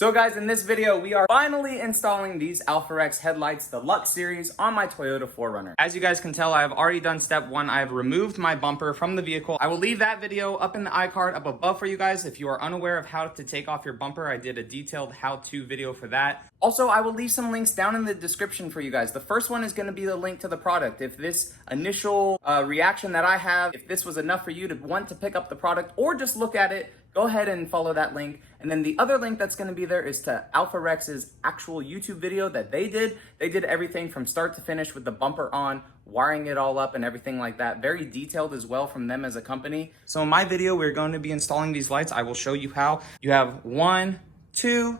So guys, in this video, we are finally installing these Alpharex headlights, the Luxx Series, on my Toyota 4Runner. As you guys can tell, I have already done step one. I have removed my bumper from the vehicle. I will leave that video up in the iCard up above for you guys. If you are unaware of how to take off your bumper, I did a detailed how-to video for that. Also, I will leave some links down in the description for you guys. The first one is going to be the link to the product. If this initial reaction that I have, if this was enough for you to want to pick up the product or just look at it, go ahead and follow that link. And then the other link that's going to be there is to Alpharex's actual YouTube video that they did. They did everything from start to finish with the bumper on, wiring it all up and everything like that. Very detailed as well from them as a company. So in my video, we're going to be installing these lights. I will show you how. You have 1, 2,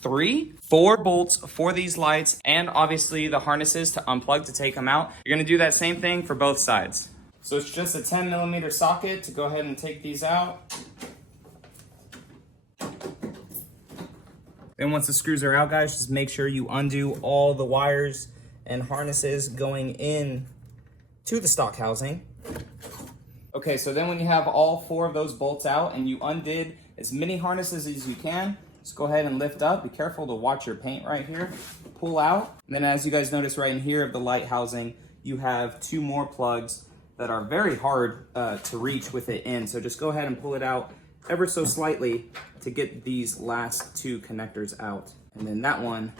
3, 4 bolts for these lights, and obviously the harnesses to unplug to take them out. You're going to do that same thing for both sides. So it's just a 10mm socket to go ahead and take these out. Then once the screws are out, guys, just make sure you undo all the wires and harnesses going in to the stock housing. Okay, so then when you have all 4 of those bolts out and you undid as many harnesses as you can, just go ahead and lift up. Be careful to watch your paint right here. Pull out. And then as you guys notice right in here of the light housing, you have 2 more plugs that are very hard to reach with it in. So just go ahead and pull it out ever so slightly to get these last 2 connectors out. And then that one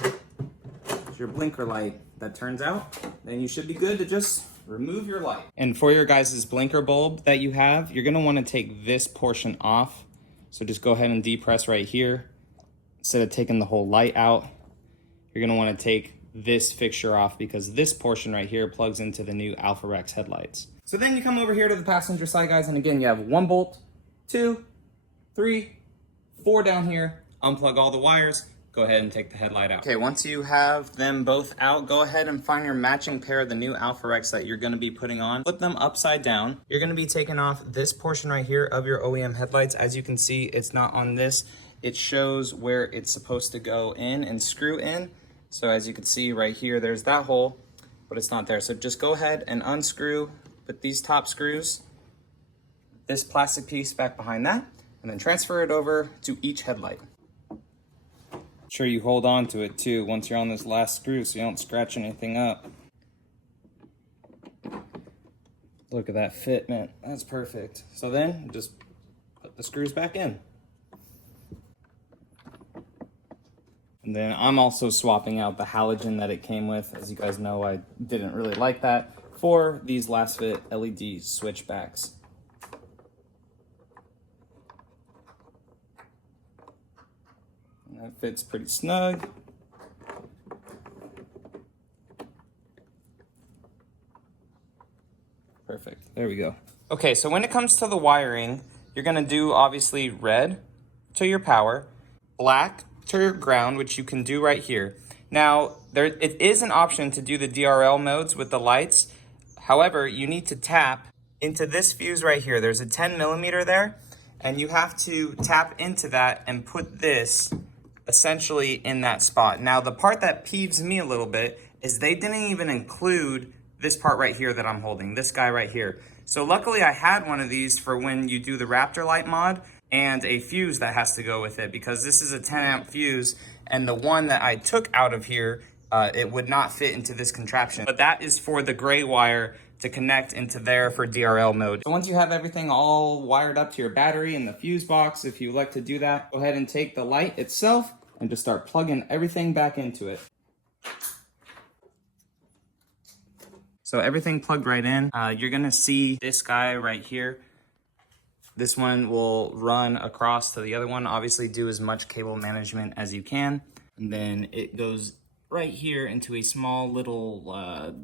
is your blinker light that turns out. Then you should be good to just remove your light. And for your guys' blinker bulb that you have, you're gonna wanna take this portion off. So just go ahead and depress right here. Instead of taking the whole light out, you're gonna wanna take this fixture off because this portion right here plugs into the new Alpharex headlights. So then you come over here to the passenger side, guys, and again, you have 1 bolt, 2, 3, 4 down here, unplug all the wires, go ahead and take the headlight out. Okay, once you have them both out, go ahead and find your matching pair of the new Alpharex that you're gonna be putting on. Flip them upside down. You're gonna be taking off this portion right here of your OEM headlights. As you can see, it's not on this. It shows where it's supposed to go in and screw in. So as you can see right here, there's that hole, but it's not there. So just go ahead and unscrew, put these top screws, this plastic piece back behind that, and then transfer it over to each headlight. Make sure you hold on to it too once you're on this last screw so you don't scratch anything up. Look at that fit, man. That's perfect. So then just put the screws back in. And then I'm also swapping out the halogen that it came with. As you guys know, I didn't really like that for these last fit LED switchbacks. That fits pretty snug. Perfect, there we go. Okay, so when it comes to the wiring, you're gonna do obviously red to your power, black to your ground, which you can do right here. Now, it is an option to do the DRL modes with the lights. However, you need to tap into this fuse right here. There's a 10mm there, and you have to tap into that and put this essentially in that spot. Now, the part that peeves me a little bit is they didn't even include this part right here that I'm holding, this guy right here. So luckily I had one of these for when you do the Raptor light mod and a fuse that has to go with it because this is a 10 amp fuse and the one that I took out of here, it would not fit into this contraption. But that is for the gray wire to connect into there for DRL mode. So once you have everything all wired up to your battery and the fuse box, if you like to do that, go ahead and take the light itself and just start plugging everything back into it. So everything plugged right in. You're gonna see this guy right here. This one will run across to the other one. Obviously do as much cable management as you can. And then it goes right here into a small little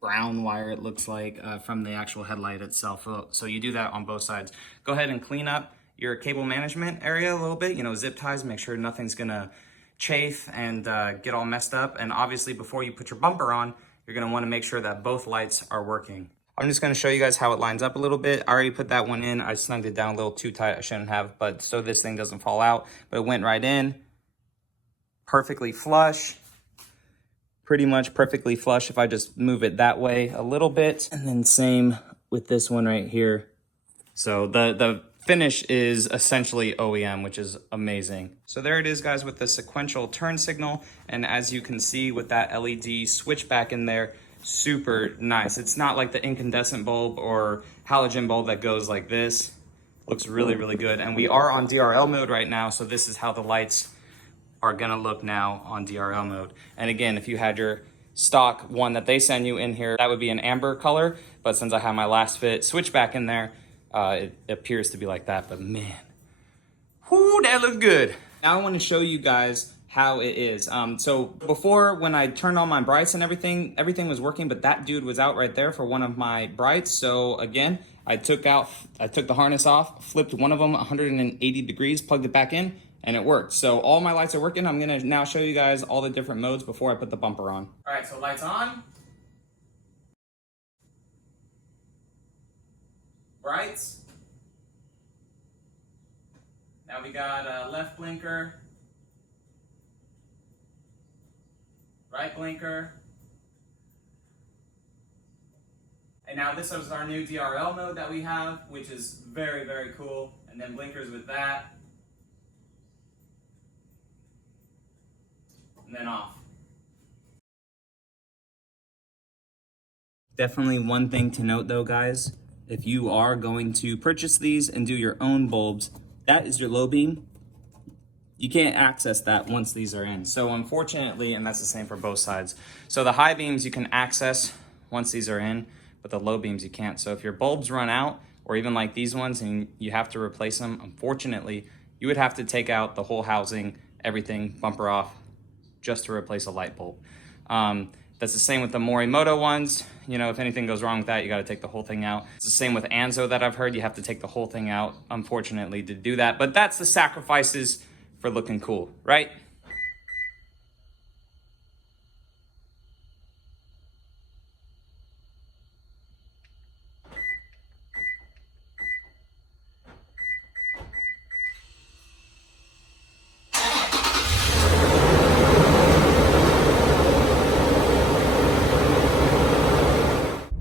brown wire, it looks like, from the actual headlight itself. So you do that on both sides. Go ahead and clean up your cable management area a little bit, you know, zip ties, make sure nothing's gonna chafe and get all messed up. And obviously before you put your bumper on, you're gonna wanna make sure that both lights are working. I'm just gonna show you guys how it lines up a little bit. I already put that one in. I snugged it down a little too tight, I shouldn't have, but so this thing doesn't fall out, but it went right in, perfectly flush. Pretty much perfectly flush if I just move it that way a little bit. And then same with this one right here. So the finish is essentially OEM, which is amazing. So there it is, guys, with the sequential turn signal. And as you can see with that LED switch back in there, super nice. It's not like the incandescent bulb or halogen bulb that goes like this. Looks really, really good. And we are on DRL mode right now, so this is how the lights are gonna look now on DRL mode. And again, if you had your stock one that they send you in here, that would be an amber color. But since I have my last fit switch back in there, it appears to be like that. But man, whoo, that looks good. Now I want to show you guys how it is. So before, when I turned on my brights and everything was working, but that dude was out right there for one of my brights. So again, I took the harness off, flipped one of them 180 degrees, plugged it back in, and it worked. So all my lights are working. I'm gonna now show you guys all the different modes before I put the bumper on. All right, so lights on. Brights. Now we got left blinker, right blinker. And now this is our new DRL mode that we have, which is very, very cool. And then blinkers with that. And then off. Definitely one thing to note though, guys, if you are going to purchase these and do your own bulbs, that is your low beam. You can't access that once these are in. So unfortunately, and that's the same for both sides. So the high beams you can access once these are in, but the low beams you can't. So if your bulbs run out, or even like these ones, and you have to replace them, unfortunately, you would have to take out the whole housing, everything, bumper off, just to replace a light bulb. That's the same with the Morimoto ones. You know, if anything goes wrong with that, you got to take the whole thing out. It's the same with Anzo that I've heard. You have to take the whole thing out, unfortunately, to do that. But that's the sacrifices for looking cool, right?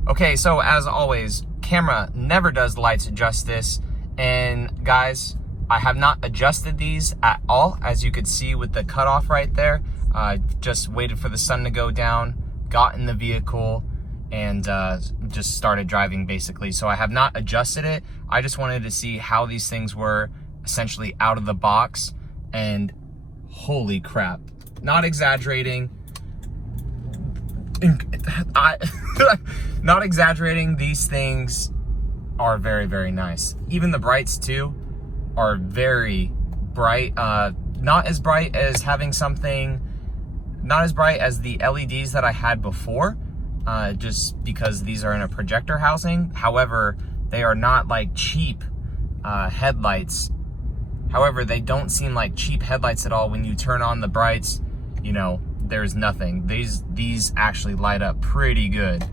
Okay, so as always, camera never does lights justice. And guys, I have not adjusted these at all, as you could see with the cutoff right there. Just waited for the sun to go down, got in the vehicle, and just started driving basically. So I have not adjusted it. I just wanted to see how these things were essentially out of the box. And holy crap, not exaggerating. Not exaggerating, these things are very, very nice. Even the brights too are very bright. Not as bright as having something, not as bright as the LEDs that I had before, just because these are in a projector housing. However, they are not like cheap headlights. However, they don't seem like cheap headlights at all. When you turn on the brights, you know, there's nothing. These actually light up pretty good.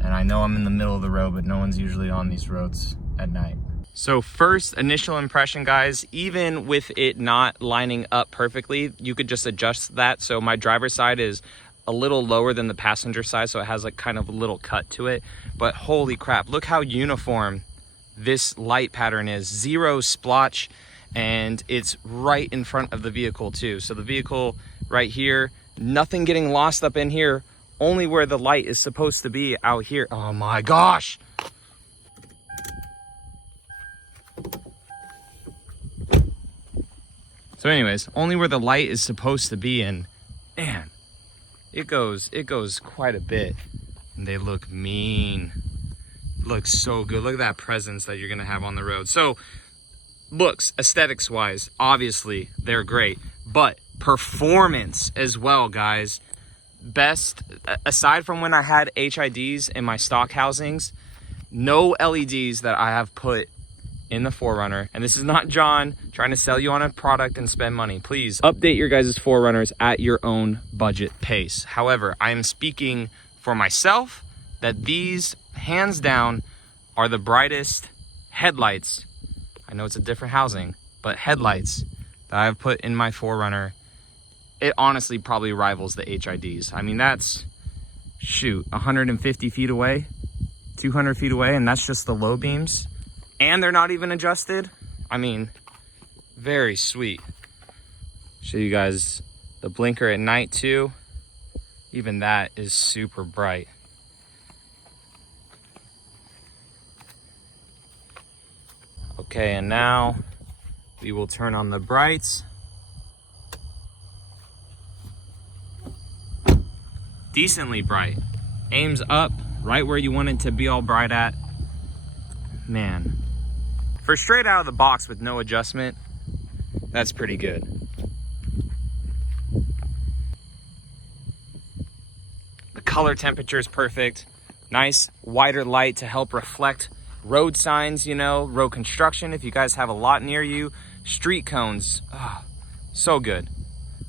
And I know I'm in the middle of the road, but no one's usually on these roads at night. So first initial impression, guys, even with it not lining up perfectly, you could just adjust that. So my driver's side is a little lower than the passenger side, so it has like kind of a little cut to it. But holy crap, look how uniform this light pattern is. Zero splotch, and it's right in front of the vehicle too. So the vehicle right here, nothing getting lost up in here, only where the light is supposed to be out here. Oh my gosh. So anyways, only where the light is supposed to be, and man, it goes quite a bit. And they look mean. Looks so good. Look at that presence that you're gonna have on the road. So looks, aesthetics wise, obviously they're great, but performance as well, guys. Best, aside from when I had HIDs in my stock housings, no LEDs that I have put in the 4Runner. And this is not John trying to sell you on a product and spend money. Please update your guys' 4Runners at your own budget pace. However, I am speaking for myself that these, hands down, are the brightest headlights. I know it's a different housing, but headlights that I've put in my 4Runner. It honestly probably rivals the HIDs. I mean, that's, shoot, 150 feet away, 200 feet away, and that's just the low beams. And they're not even adjusted. I mean, very sweet. Show you guys the blinker at night too. Even that is super bright. Okay, and now we will turn on the brights. Decently bright. Aims up right where you want it to be all bright at. Man, for straight out of the box with no adjustment, that's pretty good. The color temperature is perfect. Nice wider light to help reflect road signs, you know, road construction if you guys have a lot near you. Street cones, oh, so good.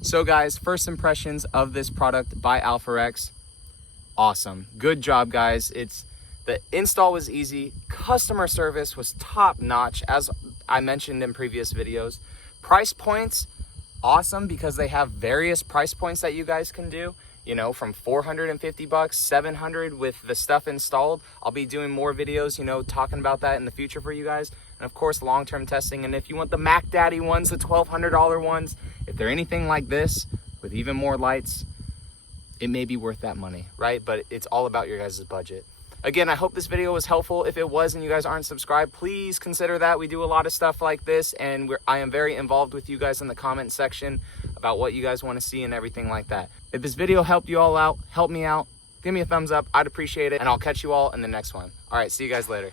So guys, first impressions of this product by Alpharex. Awesome, good job guys. The install was easy. Customer service was top notch, as I mentioned in previous videos. Price points, awesome, because they have various price points that you guys can do. You know, from 450 bucks, 700 with the stuff installed. I'll be doing more videos, you know, talking about that in the future for you guys. And of course, long-term testing. And if you want the Mac Daddy ones, the $1,200 ones, if they're anything like this with even more lights, it may be worth that money, right? But it's all about your guys' budget. Again, I hope this video was helpful. If it was and you guys aren't subscribed, please consider that. We do a lot of stuff like this, and I am very involved with you guys in the comment section about what you guys want to see and everything like that. If this video helped you all out, help me out, give me a thumbs up. I'd appreciate it, and I'll catch you all in the next one. All right, see you guys later.